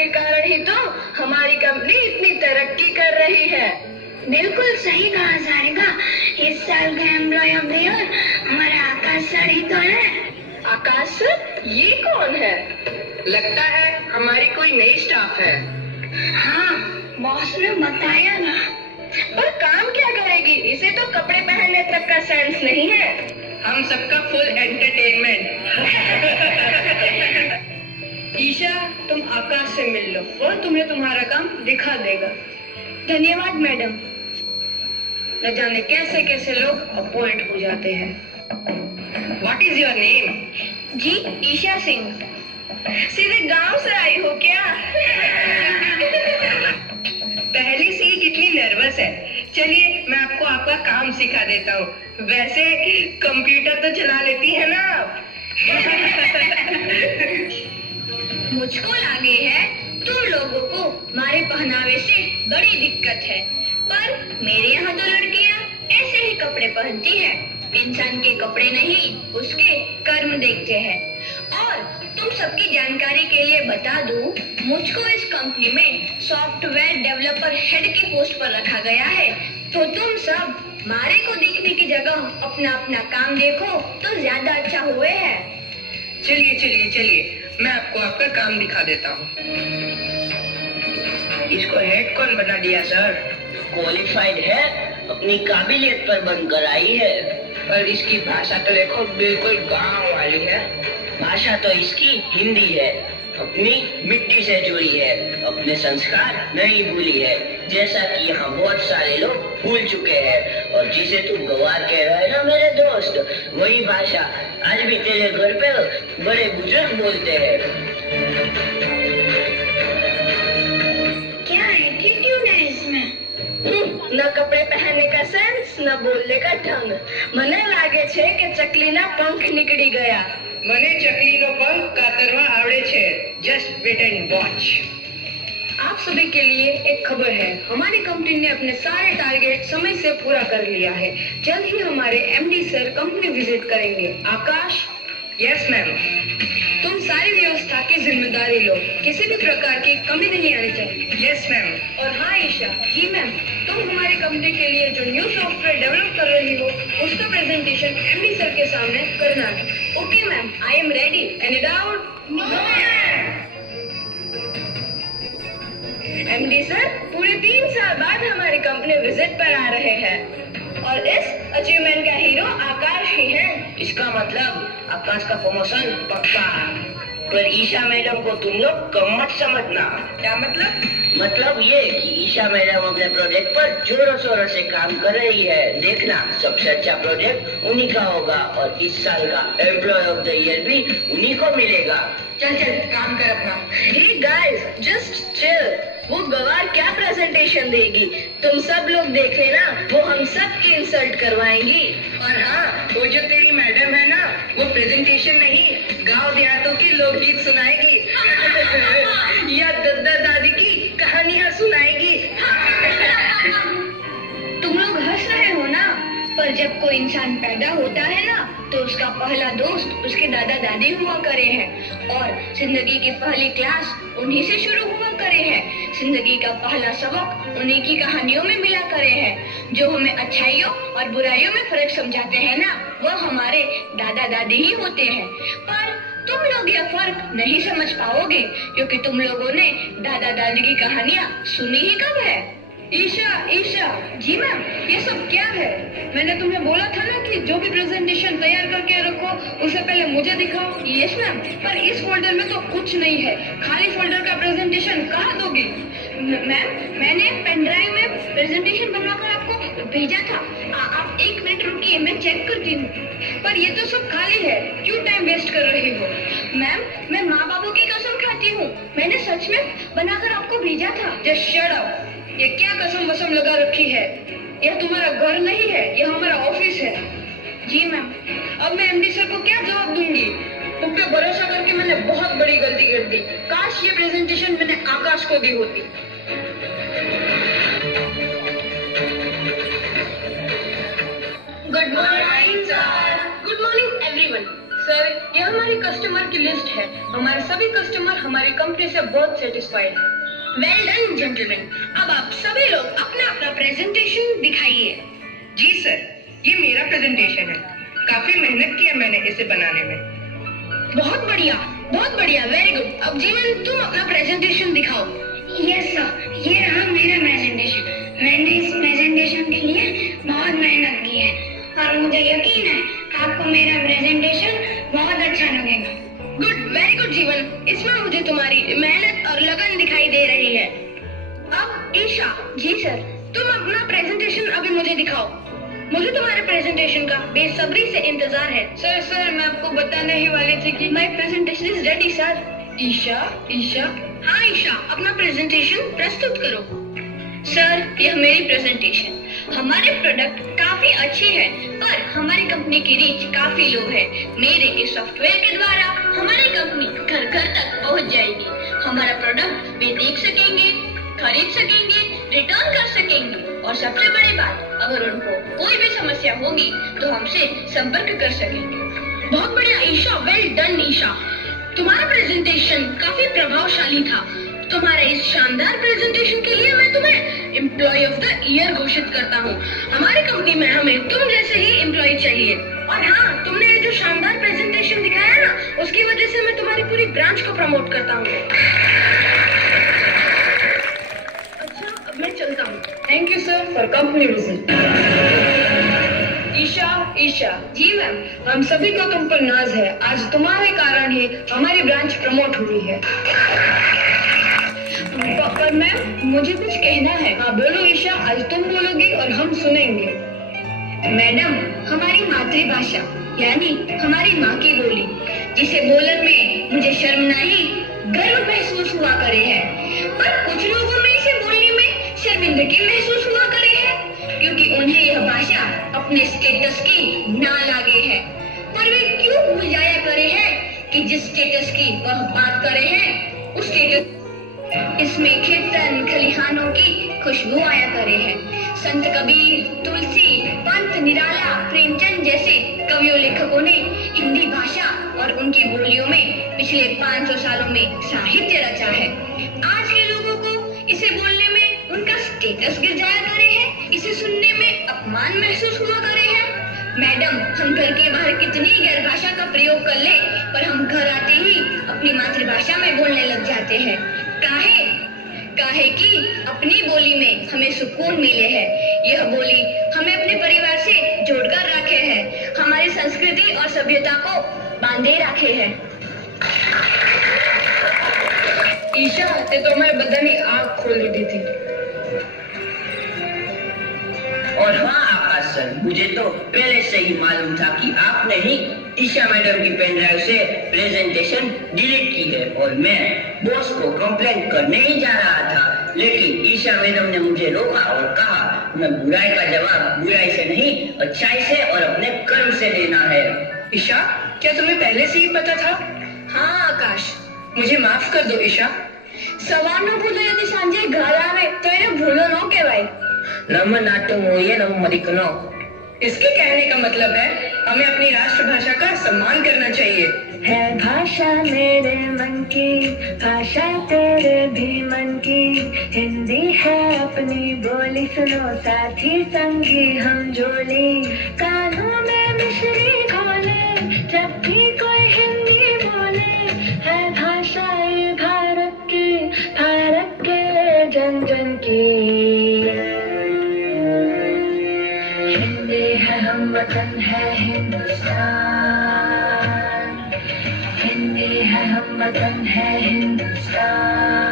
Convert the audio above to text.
के कारण ही तो हमारी कंपनी इतनी तरक्की कर रही है। बिल्कुल सही कहा सारिका। इस साल का एम्प्लॉय ऑफ द ईयर हमारा आकाश सर ही तो है। आकाश सर? ये कौन है? लगता है हमारी कोई नई स्टाफ है। हाँ, बॉस ने बताया ना। पर काम क्या करेगी? इसे तो कपड़े पहनने तक का सेंस नहीं है। हम सबका फुल एंटरटेनमेंट। ईशा, तुम आकाश से मिल लो, वो तुम्हें तुम्हारा काम दिखा देगा। धन्यवाद मैडम। न जाने कैसे कैसे लोग अपॉइंट हो जाते हैं। What is your name? जी, ईशा सिंह। सीधे गांव से आई हो क्या? पहले से ही कितनी नर्वस है। चलिए मैं आपको आपका काम सिखा देता हूँ। वैसे कंप्यूटर तो चला लेती है ना आप? मुझको लगे है तुम लोगों को हमारे पहनावे से बड़ी दिक्कत है, पर मेरे यहाँ तो लड़कियाँ ऐसे ही कपड़े पहनती हैं। इंसान के कपड़े नहीं, उसके कर्म देखते हैं। और तुम सबकी जानकारी के लिए बता दूं, मुझको इस कंपनी में सॉफ्टवेयर डेवलपर हेड की पोस्ट पर रखा गया है। तो तुम सब मारे को देखने की जगह अपना अपना काम देखो तो ज्यादा अच्छा हुए है। चलिए चलिए चलिए, मैं आपको आपका काम दिखा देता हूँ। इसको हेड कौन बना दिया सर? क्वालिफाइड है, अपनी काबिलियत पर बनकर आई है। पर इसकी भाषा तो देखो बिल्कुल गांव वाली है। भाषा तो इसकी हिंदी है, अपनी मिट्टी से जुड़ी है, अपने संस्कार नहीं भूली है, जैसा कि यहाँ बहुत सारे लोग भूल चुके हैं। और जिसे तुम गवार कह रहे हो ना मेरे दोस्त, वही भाषा आज भी तेरे घर पे बड़े बुजुर्ग बोलते हैं। क्या एटीट्यूड है इसमें? न कपड़े पहनने का सेंस, न बोलने का ढंग। मने लागे छे के चकलीना पंख निकली गया। मने चकलीनो पंख कातरवा आवड़े छे। Just wait and watch. आप सभी के लिए एक खबर है, हमारी कंपनी ने अपने सारे टारगेट समय से पूरा कर लिया है। जल्द ही हमारे एमडी सर कंपनी विजिट करेंगे। आकाश? Yes ma'am. तुम सारी व्यवस्था की जिम्मेदारी लो, किसी भी प्रकार की कमी नहीं आनी चाहिए। Yes ma'am. और हाँ ईशा। जी मैम। तुम हमारी कंपनी के लिए जो न्यू सॉफ्टवेयर डेवलप कर रही हो, उसका प्रेजेंटेशन एमडी सर के सामने करना है। Okay ma'am, I am ready. Any doubt? No ma'am. MD sir पूरे 3 साल बाद हमारी कंपनी विजिट पर आ रहे हैं और इस अचीवमेंट का हीरो आकाश ही है। इसका मतलब आकाश का प्रमोशन पक्का। पर ईशा मैडम को तुम लोग कम मत समझना। क्या मतलब? मतलब ये कि ईशा मैडम अपने प्रोजेक्ट पर जोरों शोरों से काम कर रही है। देखना, सबसे अच्छा प्रोजेक्ट उन्हीं का होगा और इस साल का एम्प्लॉय ऑफ द ईयर भी उन्हीं को मिलेगा। चल चल काम कर अपना। Hey guys, just chill. वो गवार क्या प्रेजेंटेशन देगी, तुम सब लोग देख लेना। वो हम सब की इंसल्ट करवाएंगी। और हाँ, वो जो तेरी मैडम है ना, वो प्रेजेंटेशन नहीं, गांव देहातों की लोकगीत सुनाएगी या दादा दादी की कहानियां सुनाएगी। तुम लोग हंस रहे हो ना, पर जब कोई इंसान पैदा होता है ना, तो उसका पहला दोस्त उसके दादा दादी हुआ करे हैं और जिंदगी की पहली क्लास उन्हीं से शुरू हुआ करे हैं। जिंदगी का पहला सबक उन्हीं की कहानियों में मिला करे हैं। जो हमें अच्छाइयों और बुराइयों में फर्क समझाते हैं ना, वो हमारे दादा दादी ही होते हैं। पर तुम लोग यह फर्क नहीं समझ पाओगे, क्योंकि तुम लोगों ने दादा दादी की कहानियाँ सुनी ही कब है। ईशा, ईशा। जी मैम। ये सब क्या है? मैंने तुम्हें बोला था ना कि जो भी प्रेजेंटेशन तैयार करके रखो, उसे पहले मुझे दिखाओ। Yes ma'am. पर इस फोल्डर में तो कुछ नहीं है, खाली फोल्डर का प्रेजेंटेशन कहाँ दोगी? मैम, मैंने पेन ड्राइव में प्रेजेंटेशन बनवाकर आपको भेजा था। आप 1 मिनट रुकिए, मैं चेक करती हूँ। पर ये तो सब खाली है, क्यों टाइम वेस्ट कर रही हो? मैम, मैं माँ बाबू की कसम खाती हूँ, मैंने सच में बनाकर आपको भेजा था। Just shut up. ये क्या कसम वसम लगा रखी है? यह तुम्हारा घर नहीं है, यह हमारा ऑफिस है। जी मैम। अब मैं एमडी सर को क्या जवाब दूंगी? तुम पे भरोसा करके मैंने बहुत बड़ी गलती कर दी। काश ये प्रेजेंटेशन मैंने आकाश को दी होती। Good morning sir. Good morning everyone. Sir, ये हमारी कस्टमर की लिस्ट है। हमारे सभी कस्टमर हमारी कंपनी से बहुत सेटिस्फाइड हैं। Well done gentleman. अब आप सभी लोग अपना अपना प्रेजेंटेशन दिखाइए। जी सर, ये मेरा प्रेजेंटेशन है। काफी मेहनत की है मैंने इसे बनाने में। बहुत बढ़िया, वेरी गुड। अब जीवन तुम अपना प्रेजेंटेशन दिखाओ। यस सर, ये रहा मेरा प्रेजेंटेशन। मैंने इस प्रेजेंटेशन के लिए बहुत मेहनत की है और मुझे यकीन है आपको मेरा प्रेजेंटेशन बहुत अच्छा लगेगा। गुड, वेरी गुड जीवन। इसमें मुझे तुम्हारी मेहनत और लगन दिखाई दे रही है। अब ईशा। जी सर। तुम अपना प्रेजेंटेशन अभी मुझे दिखाओ। मुझे तुम्हारे प्रेजेंटेशन का बेसब्री से इंतजार है। सर, मैं आपको बताने ही वाली थी कि my presentation is ready sir. Isha. हाँ ईशा, अपना प्रेजेंटेशन प्रस्तुत करो। सर, यह मेरी प्रेजेंटेशन। हमारे प्रोडक्ट काफी अच्छे हैं, पर हमारी कंपनी की रीच काफी लो है। मेरे इस सॉफ्टवेयर के द्वारा हमारी कंपनी घर घर तक पहुंच जाएगी। हमारा प्रोडक्ट वे देख सकेंगे, खरीद सकेंगे, रिटर्न कर सकेंगे और सबसे बड़ी बात, अगर उनको कोई भी समस्या होगी तो हमसे संपर्क कर सकेंगे। बहुत बढ़िया ईशा, वेल डन ईशा। तुम्हारा प्रेजेंटेशन काफी प्रभावशाली था। तुम्हारे इस शानदार प्रेजेंटेशन के लिए मैं तुम्हें एम्प्लॉय ऑफ द ईयर घोषित करता हूँ। हमारी कंपनी में हमें तुम जैसे ही एम्प्लॉय चाहिए। और हाँ, तुमने ये जो शानदार प्रेजेंटेशन दिखाया ना, उसकी वजह से मैं तुम्हारी पूरी ब्रांच को प्रमोट करता हूँ। अच्छा, अब मैं चलता हूँ। Thank you sir for company visit. Isha. जी मैम, हम सभी को तुम पर नाज है। आज तुम्हारे कारण ही हमारी ब्रांच प्रमोट हुई है। पर मैम, मुझे कुछ कहना है। हाँ बोलो ईशा, आज तुम बोलोगी और हम सुनेंगे। मैडम, हमारी मातृभाषा यानी हमारी माँ की बोली, जिसे बोलने में मुझे शर्म नहीं गर्व महसूस हुआ करे है, पर कुछ लोगों में इसे बोलने में शर्मिंदगी महसूस हुआ करे है, क्योंकि उन्हें यह भाषा अपने स्टेटस की ना लागे है। पर वे क्यों भूल जाया करे है कि जिस स्टेटस की वह बात करे है, उस स्टेटस इसमें खेतन खलिहानों की खुशबू आया करे है। संत कबीर, तुलसी, पंत निराला, प्रेमचंद जैसे कवियों लेखकों ने हिंदी भाषा और उनकी बोलियों में पिछले 500 सालों में साहित्य रचा है। आज के लोगों को इसे बोलने में उनका स्टेटस गिर जाया करे है, इसे सुनने में अपमान महसूस हुआ करे है। मैडम, हम घर के बाहर कितनी गैर भाषा का प्रयोग कर ले, पर हम घर आते ही अपनी मातृभाषा में बोलने लग जाते हैं। काहे कि अपनी बोली में हमें सुकून मिले है। यह बोली हमें अपने परिवार से जोड़कर रखे है, हमारी संस्कृति और सभ्यता को बांधे रखे है। ईशा, ते तो हमारे बधानी आँख खोल दी थी। और हाँ आकाश सर, मुझे तो पहले से ही मालूम था कि आपने ही ईशा मैडम की पेन ड्राइव से प्रेजेंटेशन डिलीट की है, और मैं बॉस को कंप्लेंट करने ही जा रहा था, लेकिन ईशा मैडम ने मुझे रोका और कहा मैं बुराई का जवाब बुराई से नहीं, अच्छाई से और अपने कर्म से देना है। ईशा, क्या तुम्हें पहले से ही पता था? हाँ आकाश, मुझे माफ कर दो ईशा। સવારનો ભૂલો यदि सांजे घर आवे तो એને ભૂલો न કહેવાય। नम नाटो मोये नम मरिकनो। इसके कहने का मतलब है हमें अपनी राष्ट्रभाषा का सम्मान करना चाहिए। है भाषा मेरे मन की, भाषा तेरे भी मन की, हिंदी है अपनी बोली, सुनो साथी संगी हम जोली, कानों में मिश्री घोले जब भी कोई हिंदी बोले, है भाषा ये भारत की, भारत के जन जन की, हिंदी है हम वतन है हिंदुस्तान, हिंदी है हम वतन है हिंदुस्तान।